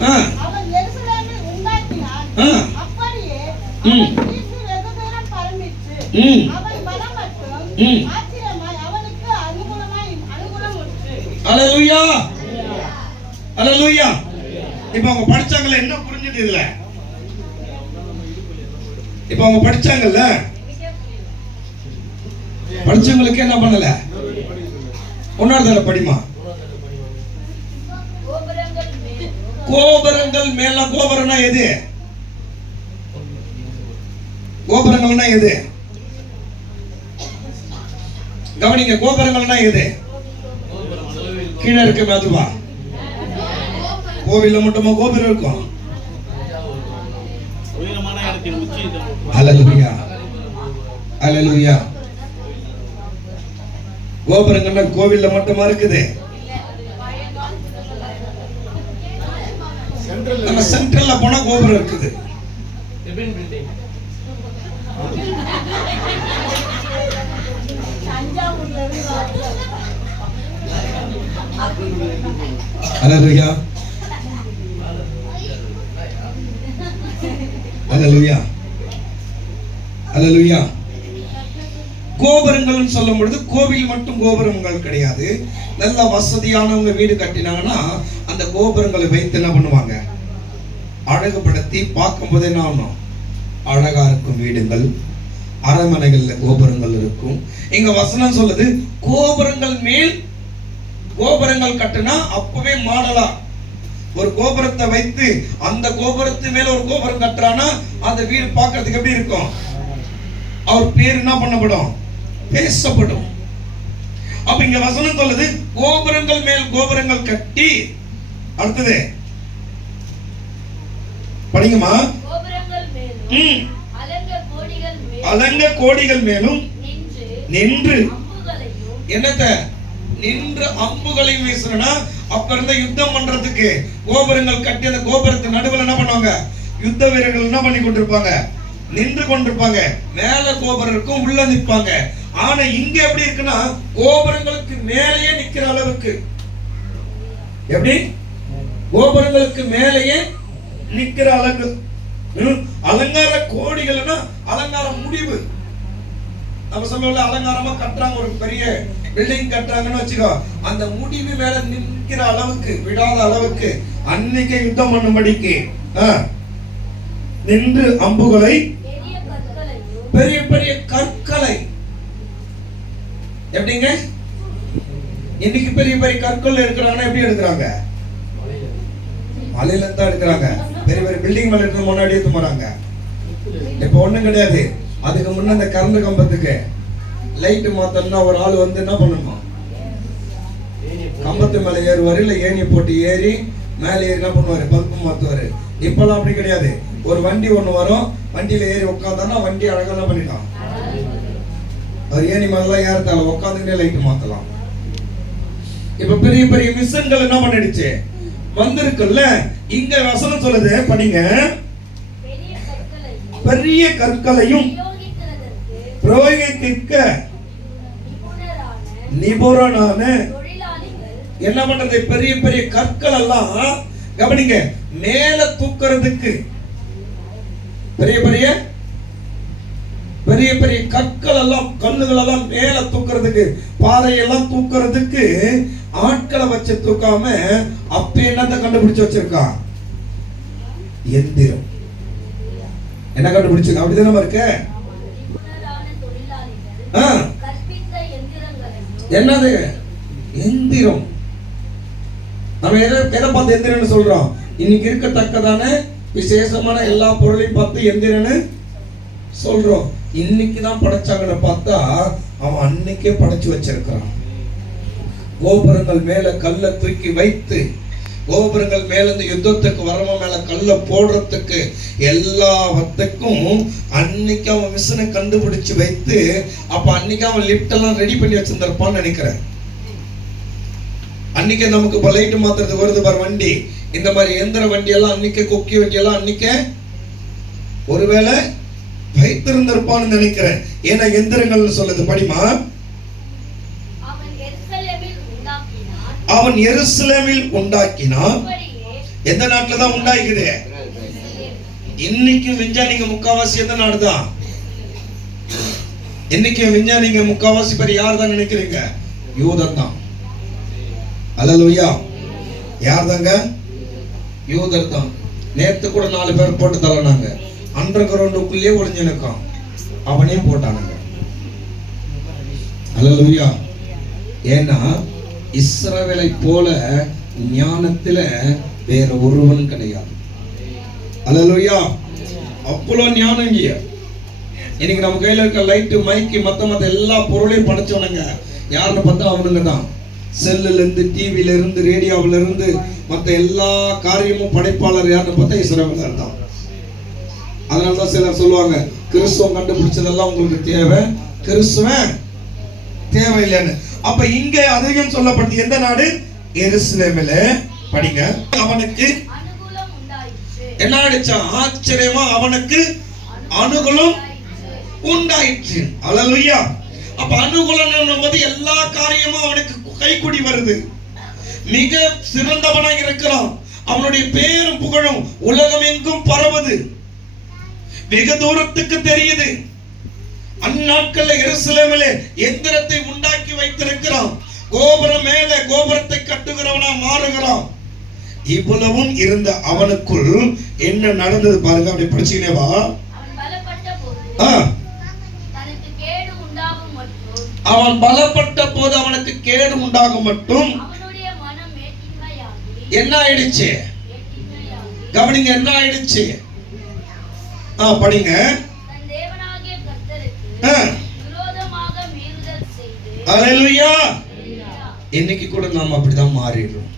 அவன் எருசலேமை உண்டாக்கினான். அப்படியே தீர்ப்பு வெகு தூரம் பரம்பிற்று. அவன் பலம் மற்றும் ஆச்சரியமாய் அவனுக்கு அனுகூலம் உற்று. அல்லேலூயா, அல்லேலூயா. இப்ப அவங்க படிச்சாங்கல்ல, என்ன புரிஞ்சது இதுல? இப்ப அவங்க படிச்சாங்கல்ல, படிச்சவங்களுக்கு என்ன பண்ணல? ஒன்னாவது படிமா. கோபுரங்கள் மேல, கோபுரம்னா எது? கோபுரங்கள்னா எது? கவனிங்க, கோபுரங்கள்னா எது? கீழே இருக்கு அதுவா? கோவில்ல மட்டுமா கோபுரம் இருக்கும்? அல்லேலூயா, அல்லேலூயா. கோபுரங்கள்னா கோவில்ல மட்டுமா இருக்குது? நம்ம சென்ட்ரல்ல போனா கோபுரம் இருக்குது. அல்லேலூயா, அல்லேலூயா, அல்லேலூயா. கோபுரங்கள் சொல்லும் பொழுது கோவில் மட்டும் கோபுரங்கள் கிடையாது. நல்ல வசதியானவங்க வீடு கட்டினாங்கன்னா அந்த கோபுரங்களை வைத்து என்ன பண்ணுவாங்க? அழகுபடுத்தி பார்க்கும் போது என்ன ஆகும்? அழகா இருக்கும் வீடுகள், அரண்மனைகள்ல கோபுரங்கள் இருக்கும். இங்க வசனம் சொல்லுது, கோபுரங்கள் மேல் கோபுரங்கள் கட்டினா அப்பவே மாடலா ஒரு கோபுரத்தை வைத்து அந்த கோபுரத்து மேல ஒரு கோபுரம் கட்டுறானா அந்த வீடு பார்க்கிறதுக்கு எப்படி இருக்கும்? அவர் பேர் என்ன பண்ணப்படும்? பேசப்படும். அப்ப இங்க வசனம் சொல்லுது, கோபுரங்கள் மேல் கோபுரங்கள் கட்டி. அடுத்தது படிங்கம்மா. அலங்க கோடிகள் மேலும் நின்று என்னத்த நின்று அம்புகளை வீசுறனா? அப்ப இருந்த யுத்தம் பண்றதுக்கு கோபுரங்கள் கட்டி அந்த கோபுரத்து நடுவில் என்ன பண்ணுவாங்க? யுத்த வீரர்கள் என்ன பண்ணி கொண்டிருப்பாங்க? நின்று கொண்டிருப்பாங்க. மேல கோபுரம் இருக்கும், உள்ள நிற்பாங்க. ஆனா இங்க எப்படி இருக்குன்னா கோபுரங்களுக்கு மேலேயே நிக்கிற அளவுக்கு. எப்படி? கோபுரங்களுக்கு மேலேயே நிக்கிற அளவுக்கு. அலங்கார கோடிகள்னா அலங்கார முடிவு. நம்ம சொல்ல அலங்காரமா கட்டுறாங்க, ஒரு பெரிய பில்டிங் கட்டுறாங்கன்னு வச்சுக்கோ, அந்த முடிவு மேல நிற்கிற அளவுக்கு, விடாத அளவுக்கு அன்னைக்கு யுத்தம் பண்ணும்படிக்கு நின்று அம்புகளை, பெரிய பெரிய கற்களை. எப்படிங்க? இன்னைக்கு பெரிய பெரிய கற்கள் எடுக்கிறாங்கன்னா எப்படி எடுக்கிறாங்க? மலையில இருந்தா எடுக்கிறாங்க. பெரிய பெரிய பில்டிங் மேல இருந்து முன்னாடி எடுத்து போறாங்க. இப்ப ஒண்ணும் கிடையாது. அதுக்கு முன்ன அந்த கரண்ட் கம்பத்துக்கு லைட் மாத்தணும்னா ஒரு ஆள் வந்து என்ன பண்ணணுமா? கம்பத்து மேல ஏறுவாரு, இல்ல ஏணி போட்டு ஏறி மேல ஏறி என்ன பண்ணுவாரு? பல்பு மாத்துவாரு. இப்பெல்லாம் அப்படி கிடையாது. ஒரு வண்டி ஒண்ணு வரும், வண்டியில ஏறி உட்காந்தானா வண்டி அழகெல்லாம் பண்ணிடலாம். அது ஏணி மேலாம் ஏறத்தால உட்காந்துக்கிட்டே லைட் மாத்தலாம். இப்ப பெரிய பெரிய மிஷன்கள் என்ன பண்ணிடுச்சு? வந்திருக்குல்ல. இங்க வசனம் சொல்லுது, படிங்க. பெரிய கற்களையும் பிரயோகிக்க நிபுணரான என்ன பண்றது? பெரிய பெரிய கற்கள் எல்லாம் கவனிங்க, மேல தூக்குறதுக்கு பெரிய பெரிய பெரிய பெரிய கற்கள் எல்லாம், கல்லுகள் எல்லாம் மேல தூக்குறதுக்கு, பாறையெல்லாம் தூக்குறதுக்கு ஆட்களை வச்சு தூக்காம அப்ப என்னத்தை கண்டுபிடிச்சு வச்சிருக்கான்? எந்திரம். என்ன கண்டுபிடிச்சு? அப்படிதானே இருக்கு. என்னது? எந்திரம். நம்ம எதை பார்த்து எந்திரன்னு சொல்றோம்? இன்னைக்கு இருக்கத்தக்கதான விசேஷமான எல்லா பொருளையும் பார்த்து எந்திரன்னு சொல்றோம். இன்னைக்குதான் படைச்சாங்கன்னு பார்த்தா அவன் அன்னைக்கே படைச்சு வச்சிருக்கிறான். கோபுரங்கள் மேல கல்லை தூக்கி வைத்து, கோபுரங்கள் மேல இருந்து யுத்தத்துக்கு வரவ மேல கல்லை போடுறதுக்கு எல்லாத்துக்கும் அன்னைக்கு அவன் மிஷினை கண்டுபிடிச்சு வைத்து, அப்ப அன்னைக்கு அவன் லிப்ட் எல்லாம் ரெடி பண்ணி வச்சிருந்திருப்பான்னு நினைக்கிறேன். அன்னைக்கு நமக்கு இப்ப லைட் மாத்துறதுக்கு வருது பாரு வண்டி, இந்த மாதிரி எந்திர வண்டி எல்லாம் அன்னைக்கு, கொக்கி வண்டி எல்லாம் அன்னைக்கு ஒருவேளை வைத்திருந்திருப்பான்னு நினைக்கிறேன். ஏன்னா எந்திரங்கள் சொல்லுது. படிமா. அவன் எருசலேமில் உண்டாக்கினான். எந்த நாட்டுல தான் உண்டாயிக்குது? இன்னைக்கு விஞ்ஞானிங்க முக்காவாசி எந்த நாடு தான்? இன்னைக்கு விஞ்ஞானிங்க முக்காவாசி பேர் யார் தான் நினைக்கிறீங்க? யூதன் தான். அல்லேலூயா. யார் தாங்க? யூதர் தான். நேத்து கூட 4 பேர் போட்டு தள்ளனாங்க. அண்டர் கிரவுண்டுக்குள்ளே ஒளிஞ்சு நிற்கான், அவனையும் போட்டானுங்க. அல்லேலூயா. ஏன்னா இஸ்ரவேலை போல ஞானத்துல வேற ஒருவன் கிடையாது. அல்லேலூயா. அவ்வளவு ஞானம் இங்க. இன்னைக்கு நம்ம கையில இருக்க லைட்டு, மைக்கு, மத்த எல்லா பொருளையும் படைச்சவனுங்க யாருன்னு பார்த்தா அவனுங்க தான். செல்லுல இருந்து, டிவில இருந்து, ரேடியோவில இருந்து மத்த எல்லா காரியமும் படைப்பாளர் யாருன்னு பார்த்தா இஸ்ரவேலர் தான். அதனாலதான் சிலர் சொல்லுவாங்க, கிறிஸ்துவம் கண்டுபிடிச்சதெல்லாம் உங்களுக்கு தேவை, கிறிஸ்துவன் தேவையில்லைன்னு. அப்ப இங்க அதிகம் சொல்லப்படுது எந்த நாடு? எருசலேமில. படிங்க. அவனுக்கு என்ன ஆயிடுச்சா? ஆச்சரியமா அவனுக்கு அனுகூலம் உண்டாயிற்று. அல்லேலூயா. அப்ப அனுகூலம் என்பது எல்லா காரியமும் அவனுக்கு கைக்கூடி வருது. மிக சிறந்தவனாக இருக்கிறான். அவனுடைய பேரும் புகழும் உலகம் எங்கும் பரவுது, வெகு தூரத்துக்கு தெரியுது. அந்நாட்கள்ல எருசலேமிலே எந்திரத்தை உண்டாக்கி வைத்திருக்கிறான். கோபுரம் மேல கோபுரத்தை கட்டுகிறவனா மாறுகிறான். இவ்வளவும் இருந்த அவனுக்குள் என்ன நடந்தது பாருங்க. அப்படி படிச்சுக்கினே வா. அவன் பலப்பட்ட போது அவனுக்கு கேடு உண்டாகும் மட்டும் என்ன ஆயிடுச்சு? கவனிங்க, என்ன ஆயிடுச்சு? படிங்க. அல்லேலூயா. இன்னைக்கு கூட நாம் அப்படிதான் மாறிடுறோம்.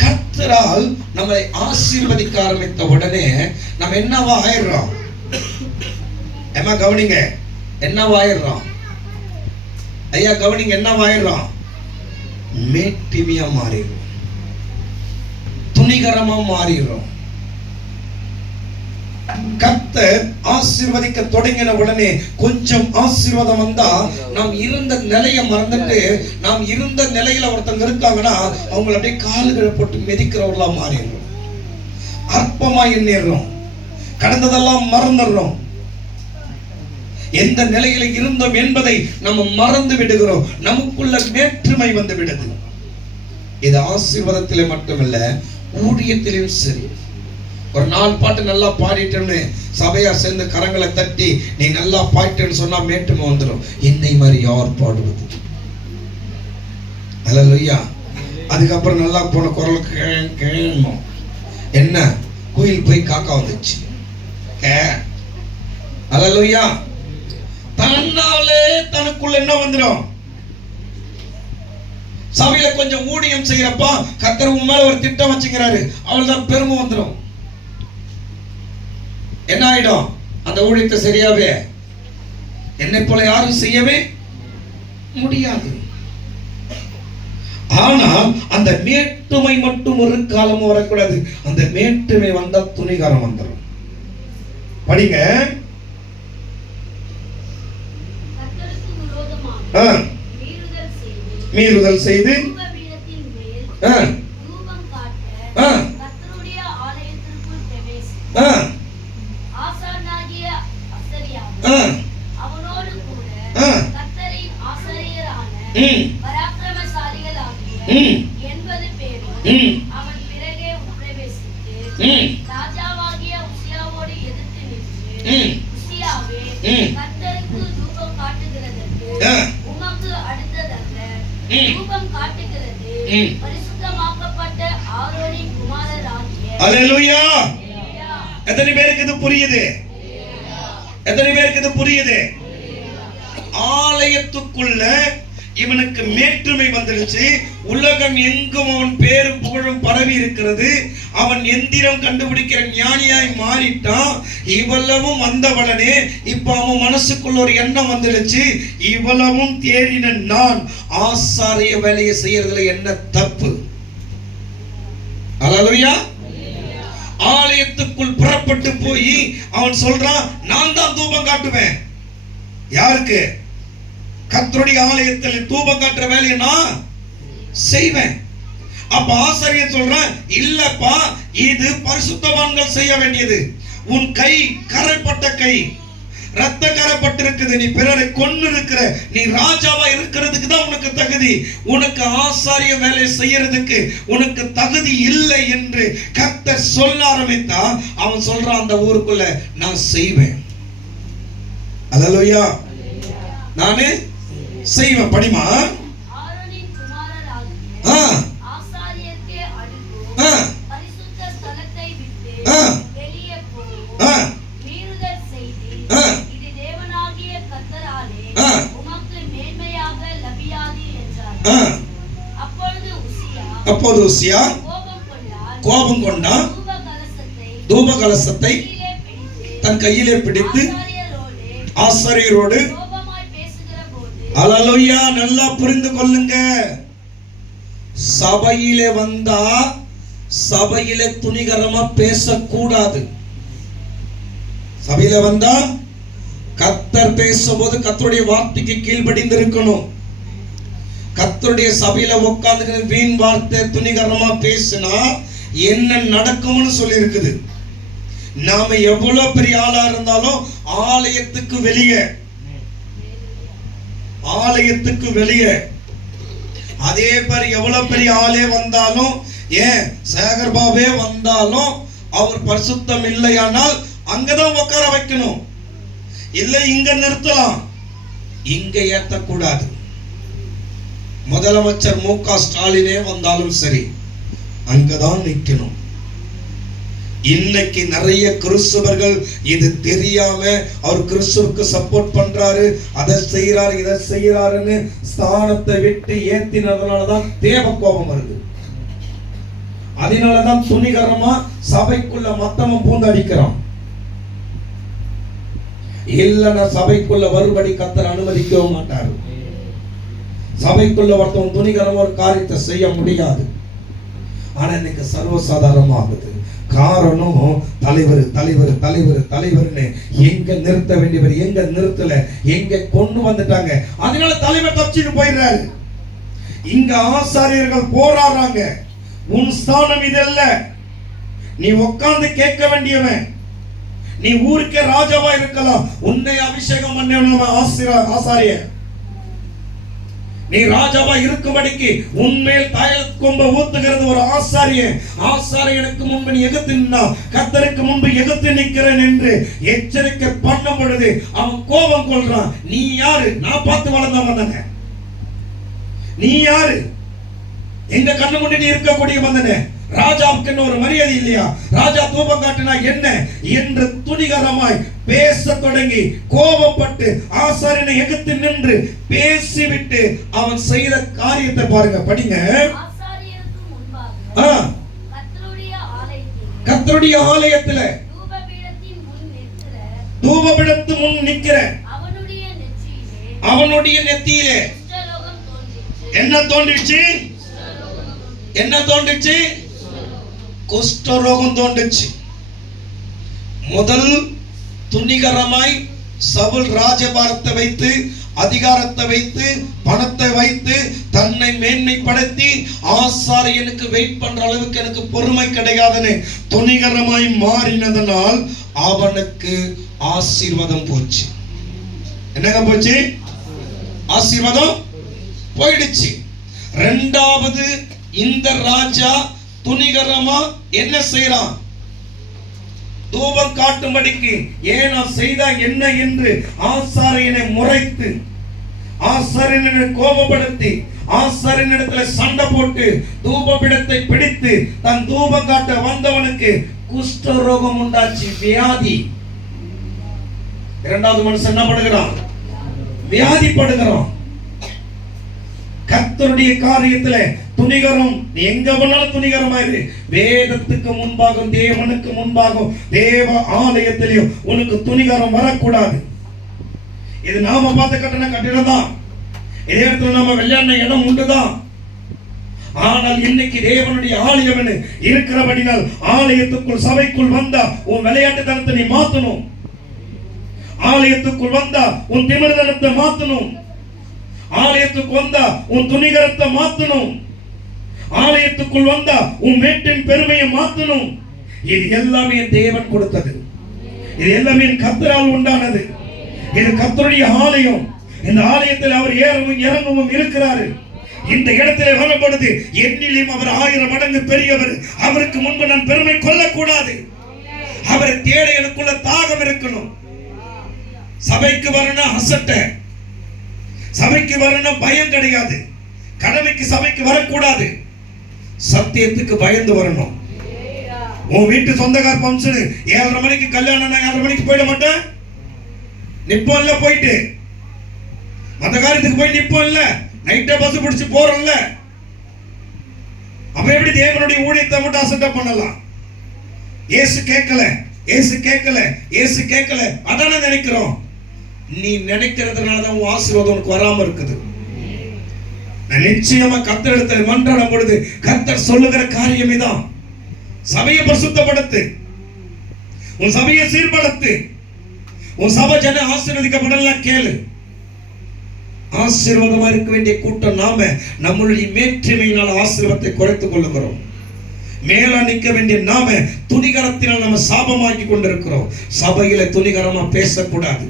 கர்த்தரால் நம்மை ஆசீர்வதிக்க ஆரம்பித்த உடனே நம்ம என்னவா ஆயிடுறோம்? ஏமா கவனிங்க, என்னவா ஆயிடுறோம்? ஐயா கவனிங்க, என்னவா ஆயிடுறோம்? மேட்டிமையா மாறிடுறோம், துணிகரமா மாறிடுறோம். கர்த்தர் ஆசீர்வதிக்க தொடங்கின உடனே கொஞ்சம் ஆசீர்வாதம் வந்தா நாம் இருந்த நிலையை மறந்துட்டு, நாம் இருந்த நிலையில ஒருத்தங்க இருக்காங்கன்னா அவங்களை அப்படியே கால்களை போட்டு மிதிக்கிறவர்களா மாறிடுறோம், அற்பமா எண்ணிடுறோம், கடந்ததெல்லாம் மறந்துடுறோம். எந்த நிலையில இருந்தோம் என்பதை நம்ம மறந்து விடுகிறோம். நமக்குள்ள வேற்றுமை வந்து விடுது. இது ஆசீர்வாதத்திலே மட்டுமல்ல, ஊழியத்திலும் சரி. ஒரு 4 பாட்டு நல்லா பாடிட்டேன்னு சபையா சேர்ந்து கரங்களை தட்டி நீ நல்லா பாடிட்டேன்னு சொன்னா மேட்டுமை வந்துடும். என்னை மாதிரி யார் பாடுவது? அல்லேலூயா. அதுக்கப்புறம் நல்லா போன குரல் கேணும். என்ன? கோயில் போய் காக்கா வந்துச்சு. அல்லேலூயா. தன்னாலே தனக்குள்ள என்ன வந்துடும்? சபையில கொஞ்சம் ஊழியம் செய்யறப்பா கர்த்தர் உன் மேல ஒரு திட்டம் வச்சுக்கிறாரு, அவள்தான் பெருமை வந்துடும். என்ன ஆயிடும்? அந்த ஊழியத்தை சரியாவே என்னை போல யாரும் செய்யவே முடியாது. ஆனால் அந்த மேட்டுமை மட்டும் ஒரு காலமும் வரக்கூடாது. அந்த மேட்டுமை வந்தா துணிகாரம் வந்துடும். படிங்க. மீறுதல் செய்து அவனோடு கூட கர்த்தரின் ஆசாரியரான பராக்கிரமசாலிகளாகிய 80 பேரும் அவன் பிறகே பிரவேசித்து ராஜாவாகிய உசியாவோடு எதிர்த்து நின்று, உசியாவே, கர்த்தருக்கு தூபம் காட்டுகிறதற்கு உமக்கு அடுத்ததல்ல, தூபம் காட்டுகிறது பரிசுத்தமாக்கப்பட்ட ஆரோனின் குமாரராகிய. அல்லேலூயா. எத்தனை பேருக்கு இது புரியுது? எத்தனை பேருக்கு இது புரியுது? ஆலயத்துக்குள்ள இவனுக்கு மேற்றுமை வந்துடுச்சு. உலகம் எங்கும் அவன் பேரும் புகழும் பரவி இருக்கிறது. அவன் எந்திரம் கண்டுபிடிக்கிற ஞானியாய் மாறிட்டான். இவ்வளவும் வந்தவுடனே இப்ப அவன் மனசுக்குள்ள ஒரு எண்ணம் வந்துடுச்சு, இவ்வளவும் தேறின நான் ஆசாரிய வேலையை செய்யறதுல என்ன தப்பு? அல்லேலூயா. ஆலயத்துக்குள் புறப்பட்டு போய் அவன் சொல்றான், நான் தான் தூபம் காட்டுவேன். யாருக்கு? கர்த்தருடைய ஆலயத்தில் தூபம் காட்டுற வேலையை நான் செய்வேன். அப்ப ஆசாரியன் சொல்றான், இல்லப்பா இது பரிசுத்தவான்கள் செய்ய வேண்டியது. உன் கை கரைப்பட்ட கை, ரத்த கரைப்பட்டிருக்குது, நீ பிறரை கொன்னு இருக்கிற, நீ ராஜாவா இருக்கிறதுக்கு தான் உனக்கு தகுதி, உனக்கு ஆசாரிய வேலை செய்யறதுக்கு உனக்கு தகுதி இல்லை என்று கர்த்தர் சொல்ல ஆரம்பித்தா அவன் சொல்றான், அந்த ஊருக்குள்ள நான் செய்வேன். அல்லேலூயா, நானே செய்வேன். படிமா. ஆரோனின் குமாரராகிய ஆசாரியர்க்கே அடுத்து பரிசுத்த ஸ்தலத்தை விட்டு வெளியே போ, மீறுதல் செய்தி இது தேவனாகிய கர்த்தராலே உமக்கு மேன்மையாக லபியாது என்றார். அப்பொழுது உசியா கோபம் கொண்டான், தூப கலசத்தை தன் கையிலே பிடித்து ஆசாரியரோடு அல்லேலூயா, நல்லா புரிந்து கொள்ளுங்க. சபையிலே வந்தா சபையிலே துணிகரமா பேசக்கூடாது. சபையில வந்தா கர்த்தர் பேசும்போது கர்த்தருடைய வார்த்தைக்கு கீழ்ப்படிந்து இருக்கணும். கர்த்தருடைய சபையில உட்கார்ந்து வீண் வார்த்தை துணிகரமா பேசினா என்ன நடக்கும்னு சொல்லி இருக்குது. நாம எவ்வளவு பெரிய ஆளா இருந்தாலும் ஆலயத்துக்கு வெளியே அதே மாதிரி எவ்வளவு பெரிய ஆளே வந்தாலும், ஏன் சேகர் பாபே வந்தாலும் அவர் பரிசுத்தம் இல்லையானால் அங்கதான் உட்கார வைக்கணும், இல்லை இங்க நிறுத்தலாம், இங்க ஏத்தக்கூடாது. முதலமைச்சர் மு.க. ஸ்டாலினே வந்தாலும் சரி அங்கதான் நிற்கணும். இன்னைக்கு நிறைய கிறிஸ்தவர்கள் இது தெரியாம அவர் கிறிஸ்துவுக்கு சப்போர்ட் பண்றாரு, அதை செய்யறாரு, இதை செய்யறாருன்னு ஸ்தானத்தை விட்டு ஏத்தினதுனாலதான் தேவ கோபம் வருது. அதனாலதான் துணிகரமா சபைக்குள்ள மத்தமும் பூந்து அடிக்கிறான். இல்லைன்னா சபைக்குள்ள வரும்படி கர்த்தர் அனுமதிக்கவும் மாட்டாரு. சபைக்குள்ள ஒருத்தவன் துணிகரமா ஒரு காரியத்தை செய்ய முடியாது. ஆனா இன்னைக்கு சர்வசாதாரணமாகுது. காரணம் தலைவர் தலைவர் தலைவர் தலைவர்னு எங்க நிறுத்த வேண்டியவர் எங்க நிறுத்தல, எங்க கொண்டு வந்துட்டாங்க. அதனால தலைவர் தப்பிச்சுட்டு போயிடுறாரு. இங்க ஆசாரியர்கள் போராடுறாங்க. உன் ஸ்தானம் இதல்ல, நீ உட்கார்ந்து கேட்க வேண்டியவன். நீ ஊருக்கே ராஜாவா இருக்கலாம், உன்னை அபிஷேகம் பண்ண ஆசாரியர். நீ ராஜாவா இருக்கும்படிக்கு உன்மேல் தைல கொம்ப ஊத்துகிறது ஒரு ஆசாரியன். ஆசாரியனுக்கு முன்பு நீ எதிர்த்து நின்னா கர்த்தருக்கு முன்பு எதிர்த்து நிற்கிறேன் என்று எச்சரிக்கை பண்ணும் பொழுது அவன் கோபம் கொள்றான். நீ யாரு? நான் பார்த்து வளர்ந்தவன் தானே. நீ யாரு? எங்க கண்ணு முன்னாடி இருக்கக்கூடிய வந்தனே. ராஜாவுக்கு ஒரு மரியாதை இல்லையா? ராஜா தூபம் காட்டினா என்ன என்று துணிகரமாய் பேச தொடங்கி கோபப்பட்டு ஆசாரியனை எதிர்த்து நின்று பேசிவிட்டு அவன் செய்த காரியத்தை பாருங்க, படிங்க. கர்த்தருடைய ஆலயத்துல தூபபீடத்து முன் நிக்கிற அவனுடைய நெத்தியிலே என்ன தோன்றிச்சு? என்ன தோன்றிச்சு? குஷ்டரோகம் தோன்றுச்சு. முதல் துணிகரமாய் சவுல் ராஜபாரத்தை வைத்து அதிகாரத்தை வைத்து பணத்தை வைத்து தன்னை மேன்மைப்படுத்தி ஆசாரியனுக்கு வெயிட் பண்ற அளவுக்கு எனக்கு பொறுமை கிடையாதுன்னு துணிகரமாய் மாறினதனால் அவனுக்கு ஆசீர்வாதம் போச்சு. என்னங்க போச்சு? ஆசீர்வாதம் போயிடுச்சு. இரண்டாவது இந்த ராஜா துணிகரமா என்ன செய்யறான்? தூபம் காட்டும்படிக்கு ஏன் செய்தா என்ன என்று ஆசாரியனை முறைத்து ஆசாரியனை கோபப்படுத்தி ஆசாரியனிடத்துல சண்டை போட்டு தூபபீடத்தை பிடித்து தன் தூபம் காட்ட வந்தவனுக்கு குஷ்டரோகம் உண்டாச்சு, வியாதி. இரண்டாவது மனுஷன் என்ன பண்ணுகிறான்? வியாதிப்படுகிறான். கர்த்தருடைய காரியத்துல துணிகரம், எங்க வேணாலும் துணிகரமாயிரு. வேதத்துக்கு முன்பாக தேவனுக்கு முன்பாக தேவ ஆலயத்திலையும் உனக்கு துணிகரம் வரக்கூடாது. இது நாம பார்த்து கட்டின கட்டிடம் தான். இதே இடத்துல நாம விளையாடின இடம் உண்டுதான். ஆனால் இன்னைக்கு தேவனுடைய ஆலயம் இருக்கிறபடினால் ஆலயத்துக்குள் சபைக்குள் வந்தா உன் விளையாட்டுத்தனத்தை நீ மாத்தணும். ஆலயத்துக்குள் வந்தா உன் திமிர்தனத்தை மாத்தணும். ஆலயத்துக்கு வந்தா உன் துணிகரத்தை மாத்தணும். ஆலயத்துக்குள் வந்தா உன் வீட்டின் பெருமையை மாத்தணும். இது எல்லாமே என் தேவன் கொடுத்தது. இது எல்லாமே என் கர்த்தரால் உண்டானது. இது கர்த்தருடைய ஆலயம். இந்த ஆலயத்தில் அவர் ஏறவும் இறங்கவும் இருக்கிறாரு. இந்த இடத்திலே வரப்படுது, என்னிலும் அவர் 1000 மடங்கு பெரியவர். அவருக்கு முன்பு நான் பெருமை கொள்ளக்கூடாது. அவரை தேட எனக்குள்ள தாகம் இருக்கணும். சபைக்கு வரணும் அசட்ட, சபைக்கு வரணும் பயம் கிடையாது. கடமைக்கு சபைக்கு வரக்கூடாது. சத்தியத்துக்கு பயந்து வரணும். உன் வீட்டு சொந்தக்கார ஃபங்க்ஷன் 7:30 மணிக்கு கல்யாணம், 7:30 மணிக்கு போயிட மாட்டேன். நிப்போம் இல்ல, போயிட்டு மற்ற காரியத்துக்கு போய் நிப்போம் இல்ல, நைட்டே பஸ் பிடிச்சு போறோம்ல. அப்ப எப்படி தேவனுடைய ஊழியத்தை மட்டும் அசட்டை பண்ணலாம்? இயேசு கேட்கல, இயேசு கேட்கல, இயேசு கேட்கல அதான நினைக்கிறோம். நீ நினைக்கிறதுனாலதான் உன் ஆசீர்வாதம் உனக்கு வராம இருக்குது. நிச்சயமா கர்த்தரிடத்தில் மன்றாடும் பொழுது கர்த்தர் சொல்லுகிற காரியம் இதான். சபையை பரிசுத்தப்படுத்து, உன் சபையை சீர்படுத்து, உன் சபை ஜன ஆசீர்வதிக்கப்படலாம். கேளு. ஆசீர்வாதமா இருக்க வேண்டிய கூட்டம் நாம நம்மளுடைய மேற்றுமையினால் ஆசீர்வாதத்தை குறைத்துக் கொள்ளுகிறோம். மேலா நிற்க வேண்டிய நாம துணிகரத்தினால் நம்ம சாபமாக்கி கொண்டிருக்கிறோம். சபையில துணிகரமா பேசக்கூடாது.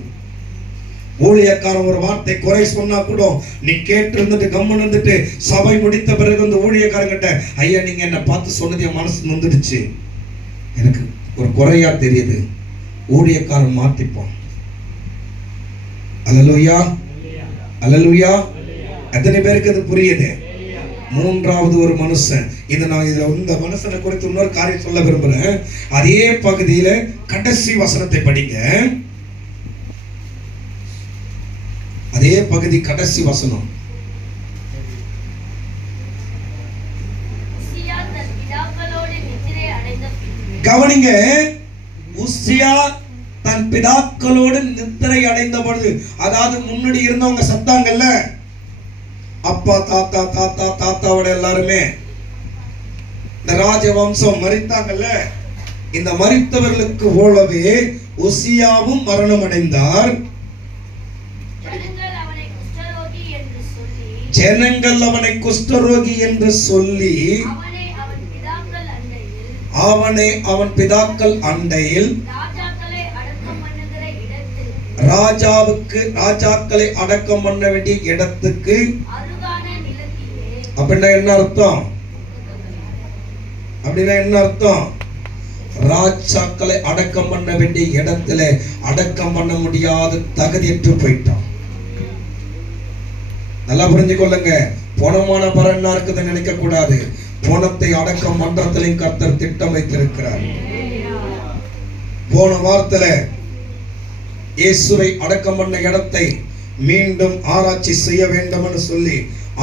ஊழியக்காரன் ஒரு வார்த்தை குறை சொன்னா கூட நீ கேட்டு இருந்துட்டு கம்மன் இருந்துட்டு சபை முடித்த பிறகு அந்த ஊழியக்காரங்கிட்ட, ஐயா நீங்க என்ன பார்த்து சொன்னது என் மனசு நொந்துடுச்சு, எனக்கு ஒரு குறையா தெரியுது. ஊழியக்காரன் மாத்திப்பான். அல்லேலூயா, அல்லேலூயா. எத்தனை பேருக்கு அது புரியுது? மூன்றாவது ஒரு மனுஷன். இந்த மனுஷனை குறித்து இன்னொரு காரியம் சொல்ல விரும்புறேன். அதே பகுதியில கடைசி வசனத்தை படிங்க. அதே பகுதி கடைசி வசனம். கவனிங்க. உசியா தன் பிதாக்களோடு நித்திரை அடைந்த பொழுது, அதாவது முன்னாடி இருந்தவங்க சத்தாங்கல்ல, அப்பா தாத்தா தாத்தா தாத்தாவோட எல்லாருமே இந்த ராஜவம்சம் மரித்தாங்கல்ல. இந்த மரித்தவர்களுக்கு போலவே உசியாவும் மரணம் அடைந்தார். ஜனங்கள் அவனை குஷ்டரோகி என்று சொல்லி அவனை அவன் பிதாக்கள் அண்டையில் ராஜாக்களை அடக்கம் பண்ண வேண்டிய இடத்துக்கு. அப்படின்னா என்ன அர்த்தம்? அப்படின்னா என்ன அர்த்தம்? ராஜாக்களை அடக்கம் பண்ண வேண்டிய இடத்துல அடக்கம் பண்ண முடியாத தகுதியற்று போயிட்டான். நல்லா புரிஞ்சு கொள்ளுங்க. பணமான பரன்னா இருக்குதுன்னு நினைக்க கூடாது. பணத்தை அடக்கம் மன்றத்திலையும் கர்த்தர் திட்டம் வைத்திருக்கிறார். போன வாரத்துல இயேசுவை அடக்கம் பண்ண இடத்தை மீண்டும் ஆராய்ச்சி செய்ய வேண்டும் என்று சொல்லி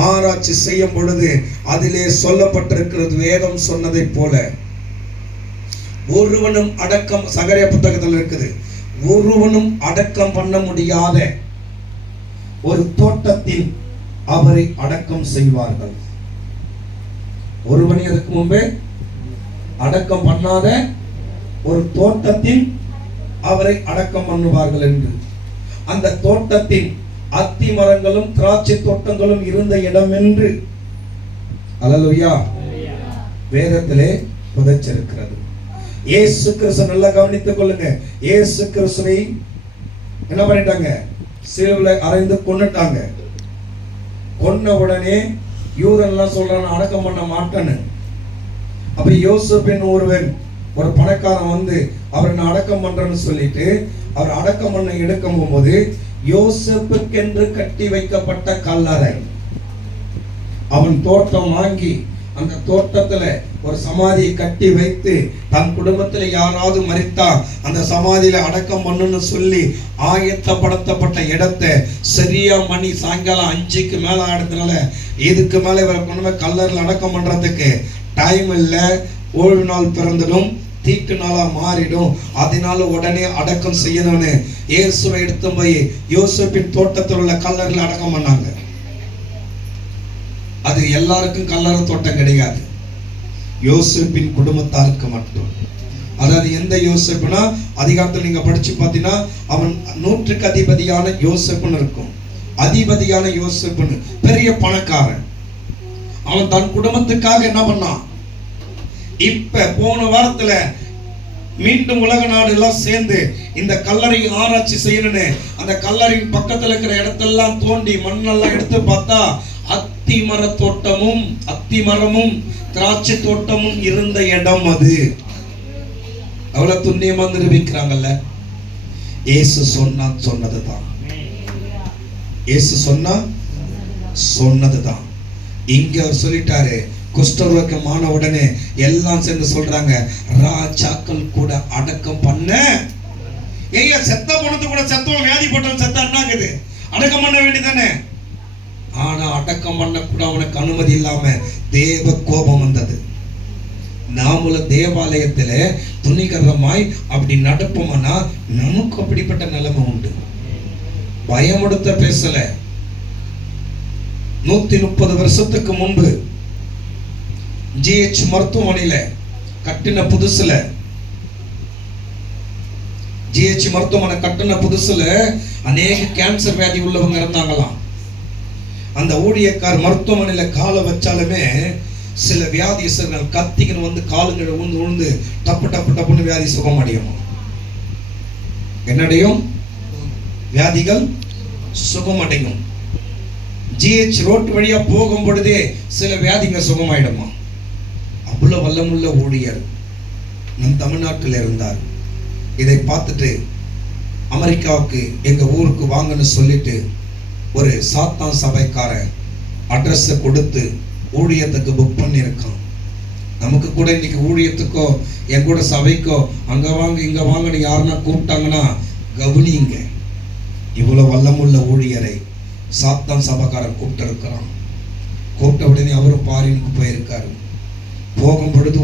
ஆராய்ச்சி செய்யும் பொழுது அதிலே சொல்லப்பட்டிருக்கிறது, வேதம் சொன்னதை போல ஒருவனும் அடக்கம், சகரியா புத்தகத்தில் இருக்குது, ஒருவனும் அடக்கம் பண்ண முடியாத ஒரு தோட்டத்தில் அவரை அடக்கம் செய்வார்கள். ஒருவனை அதுக்கு முன்பே அடக்கம் பண்ணாத ஒரு தோட்டத்தில் அவரை அடக்கம் பண்ணுவார்கள் என்று. அந்த தோட்டத்தின் அத்தி மரங்களும் திராட்சை தோட்டங்களும் இருந்த இடம் என்று அல்லேலூயா வேதத்திலே புதைச்சிருக்கிறது. இயேசு கிறிஸ்து நல்லா கவனித்துக் கொள்ளுங்க. இயேசு கிறிஸ்துவை என்ன பண்ணிட்டாங்க? சிலுவையில அறைந்து கொன்னுட்டாங்க. கொன்ன உடனே யூதன்லாம் சொல்றான் அடக்கம் பண்ண மாட்டேன்னு. அப்ப யோசேப்பின் ஒருவன், ஒரு பணக்காரன் வந்து அவரை அடக்கம் பண்றேன்னு சொல்லிட்டு அவர் அடக்கம் பண்ண எடுக்கும் போது யோசேப்புக்கென்று கட்டி வைக்கப்பட்ட கல்லறை, அவன் தோட்டம் வாங்கி அந்த தோட்டத்துல ஒரு சமாதியை கட்டி வைத்து தன் குடும்பத்துல யாராவது மரித்தா அந்த சமாதியில அடக்கம் பண்ணுன்னு சொல்லி ஆயத்தப்படுத்தப்பட்ட இடத்தை சரியா மணி சாயங்காலம் 5க்கு மேல ஆடுறதுனால இதுக்கு மேல இவரை கொண்டு கல்லறையில் அடக்கம் பண்றதுக்கு டைம் இல்லை. ஓய்வு நாள் பிறந்ததும் தீட்டு நாளா மாறிடும். அதனால உடனே அடக்கம் செய்யணும்னு இயேசுவை எடுத்து போய் யோசேப்பின் தோட்டத்தில் உள்ள கல்லறையில் அடக்கம் பண்ணாங்க. அது எல்லாருக்கும் கல்லறை தோட்டம் கிடையாது, யோசேப்பின் குடும்பத்தாருக்கு மட்டும். அதாவது எந்த யோசேப்புனா அதிகாரத்தில் நீங்க படிச்சு பார்த்தீங்கன்னா அவன் 100க்கு அதிபதியான யோசேப்புன்னு இருக்கும். அதிபதியான யோசேப்புன்னு பெரிய பணக்காரன். அவன் தன் குடும்பத்துக்காக என்ன பண்ணான்? இப்ப போன வாரத்துல மீண்டும் உலக நாடு எல்லாம் சேர்ந்து இந்த கல்லறை ஆராய்ச்சி செய்யணும்னு அந்த கல்லறையின் பக்கத்துல இருக்கிற இடத்தெல்லாம் தோண்டி மண்ணெல்லாம் எடுத்து பார்த்தா அத்தி மர தோட்டமும் அத்தி மரமும் திராட்சை தோட்டமும் இருந்த இடம் அது. அவ்வளவு துண்ணியமா நிரூபிக்கிறாங்கல்ல. இயேசு சொன்னதுதான். இயேசு சொன்னதுதான். இங்க அவர் சொல்லிட்டாரு. குஷ்டரோகமான உடனே எல்லாம் சேர்ந்து சொல்றாங்க, ராஜாக்கள் கூட அடக்கம் பண்ண. ஏய்யா, செத்த பொண்ணு கூட செத்தவன் வியாதி போட்டவன் செத்தா என்னாகுது? அடக்கம் பண்ண வேண்டியதானே. ஆனா அடக்கம் பண்ண கூட அவனுக்கு அனுமதி இல்லாம தேவ கோபம் வந்தது. நாமள தேவாலயத்துல துணிகரமாய் அப்படி நடப்போம்னா நமக்கு அப்படிப்பட்ட நிலைமை உண்டு. பயமுடுத்த பேசல. 130 வருஷத்துக்கு முன்பு GH மருத்துவமனையில கட்டின புதுசுல GH மருத்துவமனை கட்டின புதுசுல அநேக கேன்சர் வியாதி உள்ளவங்க இருந்தாங்களாம். அந்த ஊழியக்கார் மருத்துவமனையில காலை வச்சாலுமே சில வியாதிசர்கள் கத்திக்கின்னு வந்து காலுங்களை உழுந்து டப்பு டப்பு டப்புன்னு வியாதி சுகமடையும். என்னடையும் வியாதிகள் சுகமடையும். GH ரோட் வழியா போகும் பொழுதே சில வியாதிங்க சுகமாயிடுமா. அவ்வளவு வல்லமுள்ள ஊழியர் நம் தமிழ்நாட்டில் இருந்தார். இதை பார்த்துட்டு அமெரிக்காவுக்கு எங்க ஊருக்கு வாங்கன்னு சொல்லிட்டு ஒரு சாத்தான் சபைக்காரன் அட்ரஸ் கொடுத்து ஊழியத்துக்கு புக் பண்ணியிருக்கான். நமக்கு கூட இன்னைக்கு ஊழியத்துக்கோ என் கூட சபைக்கோ அங்க வாங்க இங்க வாங்கன்னு யாருன்னா கூப்பிட்டாங்கன்னா கவனிங்க. இவ்வளவு வல்லமுள்ள ஊழியரை சாத்தான் சபைக்காரன் கூப்பிட்டு இருக்கிறான். கூப்பிட்ட உடனே அவரும் பாரினுக்கு போயிருக்காரு. போகும் பொழுது